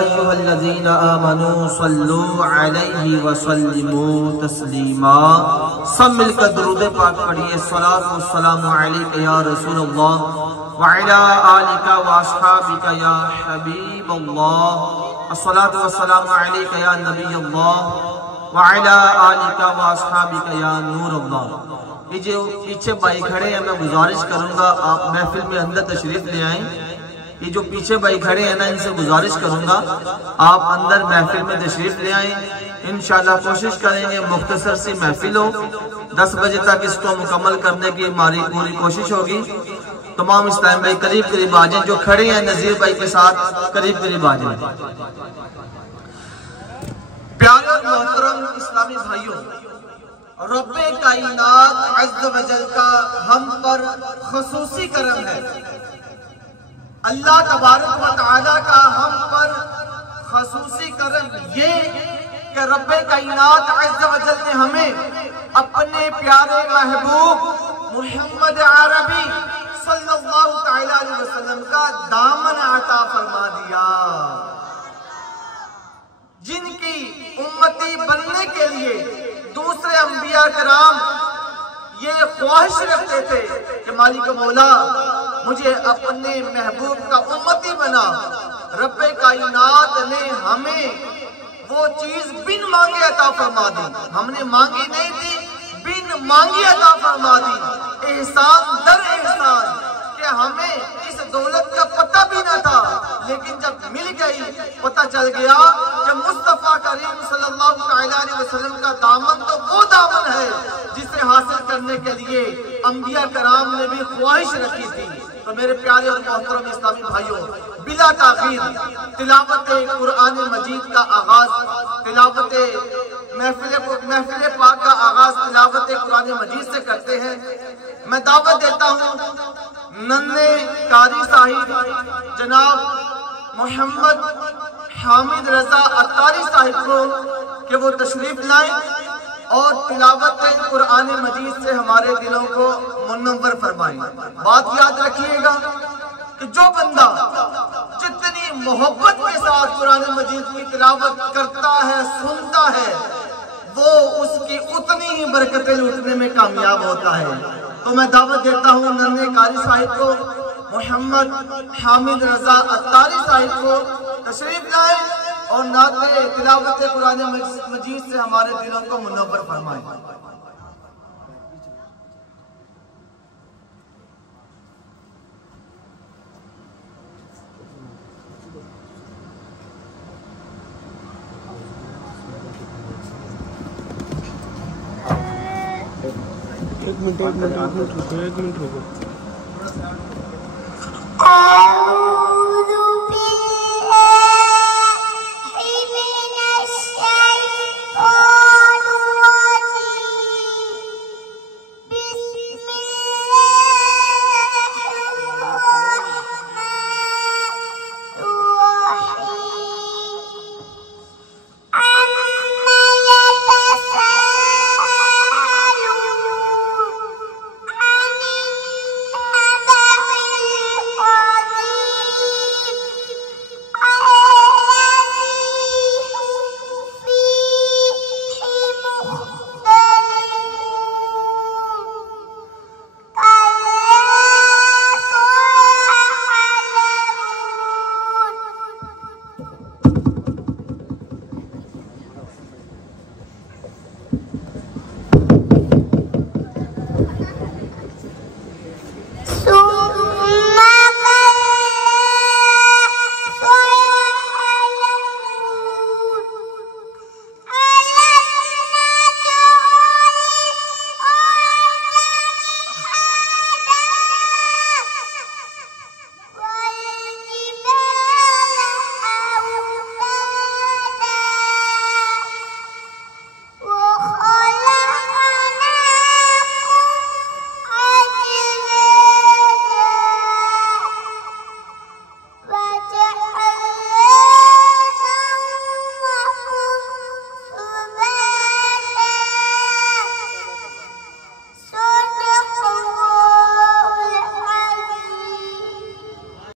अय्युहल्लज़ीना आमनू सल्लु अलैहि व सल्लिमू तस्लीमा। सब मिलकर दुरूद पाक पढ़िए। सलातु वस्सलामु अलैका या रसूलल्लाह व अला आलिका व अस्हाबिका या हबीबल्लाह। अस्सलातु वस्सलामु अलैका या नबीयल्लाह व अला आलिका व अस्हाबिका या नूरल्लाह। ये जो पीछे भाई खड़े हैं, मैं गुजारिश करूंगा आप महफिल में अंदर तशरीफ ले आएं। ये जो पीछे भाई खड़े हैं ना, इनसे गुजारिश करूंगा आप अंदर महफिल में तशरीफ ले आएं। इंशाल्लाह कोशिश करेंगे मुख्तसर सी महफिल हो। 10 बजे तक इसको मुकम्मल करने की हमारी पूरी कोशिश होगी। तमाम इस्लाम भाई करीब करीब आ जाएं, जो खड़े हैं नजीर भाई के साथ करीब करीब आ जाएं। प्यारे और मोहतरम इस्लामी भाइयों, रब्बे कायनात अज़्ज़ व जल का हम पर खुसूसी करम है। अल्लाह तबारक व तआला का हम पर खुसूसी करम ये कि रब्बे कायनात अज़्ज़ व जल ने हमें अपने प्यारे महबूब मोहम्मद अरबी सल्लल्लाहु तआला अलैहि वसल्लम का दामन अता फरमा दिया। जिनकी उम्मती बनने के लिए दूसरे अंबिया कराम ये ख्वाहिश रखते थे कि मालिक मौला मुझे अपने महबूब का उम्मती बना। रब्बे कायनात ने हमें वो चीज बिन मांगे अता फरमा दी। हमने मांगी नहीं थी, बिन मांगी अता फरमा दी। एहसान दर एहसान कि हमें इस दौलत का पता भी न था, लेकिन जब मिल गई पता चल गया कि मुस्तफा करीम सल्लल्लाहु अलैहि वसल्लम का दामन तो वो दामन है जिसे हासिल करने के लिए अंबिया कराम ने भी ख्वाहिश रखी थी। तो मेरे प्यारे और मोहतरम इस्लामी भाइयों, बिला ताखीर तिलावत कुरान मजीद का आगाज, तिलावत महफिल पाक का आगाज तिलावत कुरान मजीद से करते हैं। मैं दावत देता हूँ नन्हे कारी साहिब जनाब मोहम्मद हामिद रजा अत्तारी साहिब को कि वो तशरीफ लाएं और तिलावत कुरान मजीद से हमारे दिलों को मुनव्वर फरमाएं। बात याद रखिएगा कि जो बंदा जितनी मोहब्बत के साथ कुरान मजीद की तिलावत करता है, सुनता है, वो उसकी उतनी ही बरकतें लूटने में कामयाब होता है। तो मैं दावत देता हूँ नन्हे कारी साहिब को, मोहम्मद हामिद रजा अत्तारी साहिब को तशरीफ लाए और नाते तिलावत कुरान मजीद से हमारे दिलों को मुनव्वर फरमाएं। एक मिनट रुको।